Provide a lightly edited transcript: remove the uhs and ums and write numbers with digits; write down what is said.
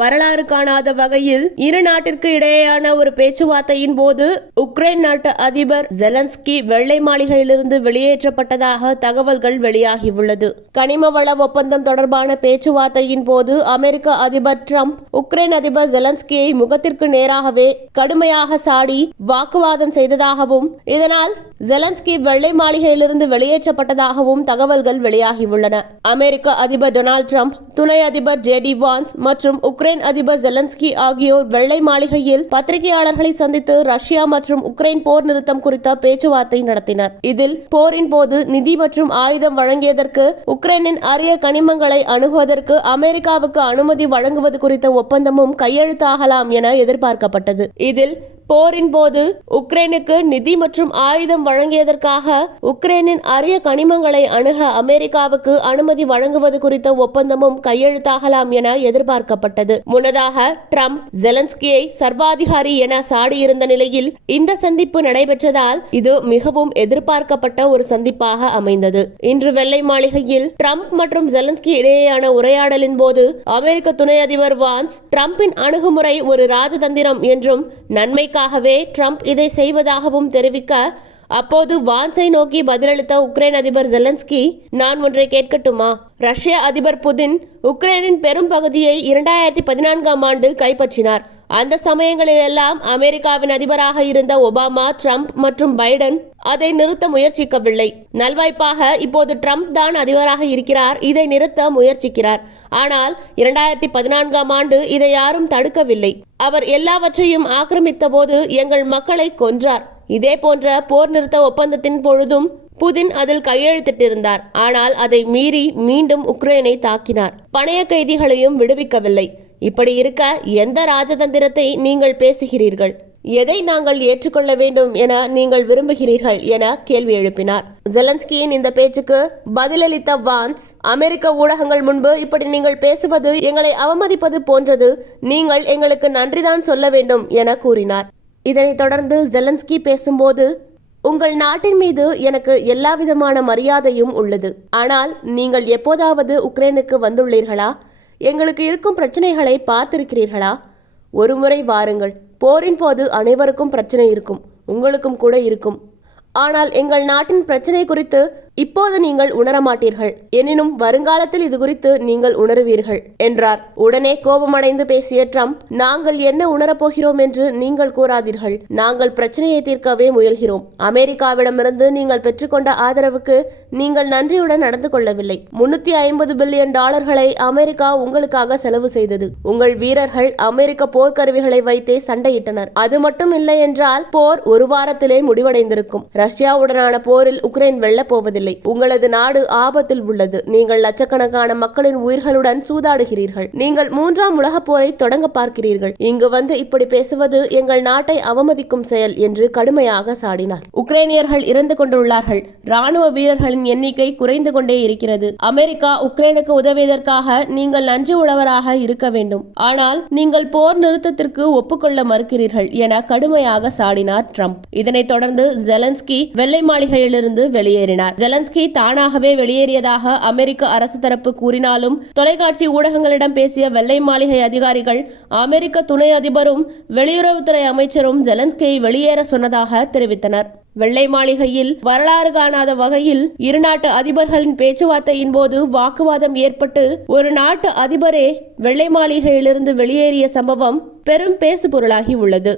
வரலாறு காணாத வகையில் இரு நாட்டிற்கு இடையேயான ஒரு பேச்சுவார்த்தையின் போது உக்ரைன் நாட்டு அதிபர் ஜெலன்ஸ்கி வெள்ளை மாளிகையிலிருந்து வெளியேற்றப்பட்டதாக தகவல்கள் வெளியாகியுள்ளது. கனிம வள ஒப்பந்தம் தொடர்பான பேச்சுவார்த்தையின் போது அமெரிக்க அதிபர் டிரம்ப் உக்ரைன் அதிபர் ஜெலன்ஸ்கியை முகத்திற்கு நேராகவே கடுமையாக சாடி வாக்குவாதம் செய்ததாகவும் இதனால் ஜெலன்ஸ்கி வெள்ளை மாளிகையிலிருந்து வெளியேற்றப்பட்டதாகவும் தகவல்கள் வெளியாகியுள்ளன. அமெரிக்க அதிபர் டொனால்டு டிரம்ப், துணை அதிபர் ஜே.டி. வான்ஸ் மற்றும் உக்ரைன் அதிபர் ஜெலன்ஸ்கி ஆகியோர் வெள்ளை மாளிகையில் பத்திரிகையாளர்களை சந்தித்து ரஷ்யா மற்றும் உக்ரைன் போர் நிறுத்தம் குறித்த பேச்சுவார்த்தை நடத்தினர். இதில் போரின் போது நிதி மற்றும் ஆயுதம் வழங்கியதற்கு உக்ரைனின் அரிய கனிமங்களை அணுகுவதற்கு அமெரிக்காவுக்கு அனுமதி வழங்குவது குறித்த ஒப்பந்தமும் கையெழுத்தாகலாம் என எதிர்பார்க்கப்பட்டது. இதில் போரின் போது உக்ரைனுக்கு நிதி மற்றும் ஆயுதம் வழங்கியதற்காக உக்ரைனின் அரிய கனிமங்களை அணுக அமெரிக்காவுக்கு அனுமதி வழங்குவது குறித்த ஒப்பந்தமும் கையெழுத்தாகலாம் என எதிர்பார்க்கப்பட்டது. முன்னதாக டிரம்ப் ஜெலன்ஸ்கியை சர்வாதிகாரி என சாடியிருந்த நிலையில் இந்த சந்திப்பு நடைபெற்றதால் இது மிகவும் எதிர்பார்க்கப்பட்ட ஒரு சந்திப்பாக அமைந்தது. இன்று வெள்ளை மாளிகையில் டிரம்ப் மற்றும் ஜெலன்ஸ்கி இடையேயான உரையாடலின் போது அமெரிக்க துணை அதிபர் வான்ஸ் டிரம்பின் அணுகுமுறை ஒரு ராஜதந்திரம் என்றும் நன்மை ட்ரம்ப் இதை செய்வதாகவும் தெரிவிக்க, அப்போது வான்ஸை நோக்கி பதிலளித்த உக்ரைன் அதிபர் ஜெலன்ஸ்கி, நான் ஒன்றை கேட்கட்டுமா? ரஷ்ய அதிபர் புதின் உக்ரைனின் பெரும் பகுதியை 2014ஆம் ஆண்டு கைப்பற்றினார். அந்த சமயங்களிலெல்லாம் அமெரிக்காவின் அதிபராக இருந்த ஒபாமா, டிரம்ப் மற்றும் பைடன் அதை நிறுத்த முயற்சிக்கவில்லை. நல்வாய்ப்பாக இப்போது டிரம்ப் தான் அதிபராக இருக்கிறார், இதை நிறுத்த முயற்சிக்கிறார். ஆனால் 2014ஆம் ஆண்டு இதை யாரும் தடுக்கவில்லை. அவர் எல்லாவற்றையும் ஆக்கிரமித்த போது எங்கள் மக்களை கொன்றார். இதே போன்ற போர் நிறுத்த ஒப்பந்தத்தின் பொழுதும் புதின் அதில் கையெழுத்திட்டிருந்தார். ஆனால் அதை மீறி மீண்டும் உக்ரைனை தாக்கினார். பணைய கைதிகளையும் விடுவிக்கவில்லை. இப்படி இருக்க எந்த ராஜதந்திரத்தை நீங்கள் பேசுகிறீர்கள்? எதை நாங்கள் ஏற்றுக்கொள்ள வேண்டும் என நீங்கள் விரும்புகிறீர்கள் என கேள்வி எழுப்பினார். ஜெலன்ஸ்கியின் இந்த பேச்சுக்கு பதிலளித்த வான்ஸ், அமெரிக்க ஊடகங்கள் முன்பு இப்படி நீங்கள் பேசுவது எங்களை அவமதிப்பது போன்றது. நீங்கள் எங்களுக்கு நன்றிதான் சொல்ல வேண்டும் என கூறினார். இதனைத் தொடர்ந்து ஜெலன்ஸ்கி பேசும்போது, உங்கள் நாட்டின் மீது எனக்கு எல்லாவிதமான மரியாதையும் உள்ளது. ஆனால் நீங்கள் எப்போதாவது உக்ரைனுக்கு வந்துள்ளீர்களா? எங்களுக்கு இருக்கும் பிரச்சனைகளை பார்த்திருக்கிறீர்களா? ஒருமுறை வாருங்கள். போரின் போது அனைவருக்கும் பிரச்சனை இருக்கும், உங்களுக்கும் கூட இருக்கும். ஆனால் எங்கள் நாட்டின் பிரச்சனை குறித்து இப்போது நீங்கள் உணரமாட்டீர்கள். எனினும் வருங்காலத்தில் இது குறித்து நீங்கள் உணருவீர்கள் என்றார். உடனே கோபமடைந்து பேசிய ட்ரம்ப், நாங்கள் என்ன உணரப்போகிறோம் என்று நீங்கள் கூறாதீர்கள். நாங்கள் பிரச்சனையை தீர்க்கவே முயல்கிறோம். அமெரிக்காவிடமிருந்து நீங்கள் பெற்றுக்கொண்ட ஆதரவுக்கு நீங்கள் நன்றியுடன் நடந்து கொள்ளவில்லை. $350 பில்லியன் அமெரிக்கா உங்களுக்காக செலவு செய்தது. உங்கள் வீரர்கள் அமெரிக்க போர்க்கருவிகளை வைத்தே சண்டையிட்டனர். அது மட்டும் இல்லை என்றால் போர் ஒரு வாரத்திலே முடிவடைந்திருக்கும். ரஷ்யாவுடனான போரில் உக்ரைன் வெல்லப் போவதில்லை. உங்களது நாடு ஆபத்தில் உள்ளது. நீங்கள் லட்சக்கணக்கான மக்களின் உயிர்களுடன் சூதாடுகிறீர்கள். நீங்கள் 3ஆம் உலகப் போரை தொடங்க பார்க்கிறீர்கள். இங்கு வந்து இப்படி பேசுவது எங்கள் நாட்டை அவமதிக்கும் செயல் என்று கடுமையாக சாடினார். உக்ரைனியர்கள் இறந்து கொண்டுள்ளார்கள். ராணுவ வீரர்களின் எண்ணிக்கை குறைந்து கொண்டே இருக்கிறது. அமெரிக்கா உக்ரைனுக்கு உதவியதற்காக நீங்கள் நன்றி உள்ளவராக இருக்க வேண்டும். ஆனால் நீங்கள் போர் நிறுத்தத்திற்கு ஒப்புக்கொள்ள மறுக்கிறீர்கள் என கடுமையாக சாடினார் ட்ரம்ப். இதனைத் தொடர்ந்து ஜெலன்ஸ்கி வெள்ளை மாளிகையிலிருந்து வெளியேறினார். ஜெலன்ஸ்கி தானாகவே வெளியேறியதாக அமெரிக்க அரசு தரப்பு கூறினாலும் தொலைக்காட்சி ஊடகங்களிடம் பேசிய வெள்ளை மாளிகை அதிகாரிகள் அமெரிக்க துணை அதிபரும் வெளியுறவுத்துறை அமைச்சரும் ஜெலன்ஸ்கியை வெளியேற சொன்னதாக தெரிவித்தனர். வெள்ளை மாளிகையில் வரலாறு காணாத வகையில் இரு நாட்டு அதிபர்களின் பேச்சுவார்த்தையின் போது வாக்குவாதம் ஏற்பட்டு ஒரு நாட்டு அதிபரே வெள்ளை மாளிகையிலிருந்து வெளியேறிய சம்பவம் பெரும் பேசுபொருளாகி உள்ளது.